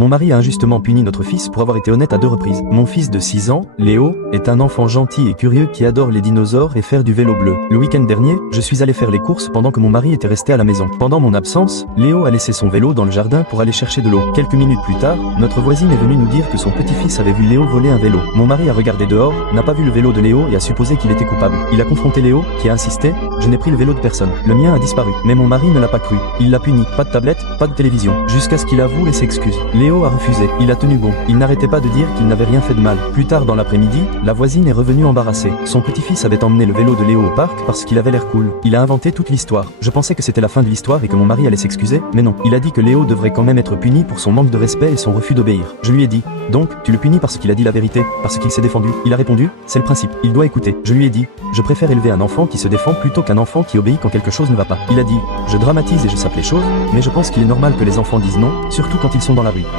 Mon mari a injustement puni notre fils pour avoir été honnête à 2 reprises. Mon fils de 6 ans, Léo, est un enfant gentil et curieux qui adore les dinosaures et faire du vélo bleu. Le week-end dernier, je suis allé faire les courses pendant que mon mari était resté à la maison. Pendant mon absence, Léo a laissé son vélo dans le jardin pour aller chercher de l'eau. Quelques minutes plus tard, notre voisine est venue nous dire que son petit-fils avait vu Léo voler un vélo. Mon mari a regardé dehors, n'a pas vu le vélo de Léo et a supposé qu'il était coupable. Il a confronté Léo, qui a insisté: je n'ai pris le vélo de personne. Le mien a disparu. Mais mon mari ne l'a pas cru. Il l'a puni. Pas de tablette, pas de télévision. Jusqu'à ce qu'il avoue et s'excuse. Léo a refusé. Il a tenu bon. Il n'arrêtait pas de dire qu'il n'avait rien fait de mal. Plus tard dans l'après-midi, la voisine est revenue embarrassée. Son petit-fils avait emmené le vélo de Léo au parc parce qu'il avait l'air cool. Il a inventé toute l'histoire. Je pensais que c'était la fin de l'histoire et que mon mari allait s'excuser, mais non. Il a dit que Léo devrait quand même être puni pour son manque de respect et son refus d'obéir. Je lui ai dit: donc, tu le punis parce qu'il a dit la vérité, parce qu'il s'est défendu? Il a répondu: c'est le principe, il doit écouter. Je lui ai dit: je préfère élever un enfant qui se défend plutôt qu'un enfant qui obéit quand quelque chose ne va pas. Il a dit: je dramatise et je sape les choses, mais je pense qu'il est normal que les enfants disent non, surtout quand ils sont dans la rue.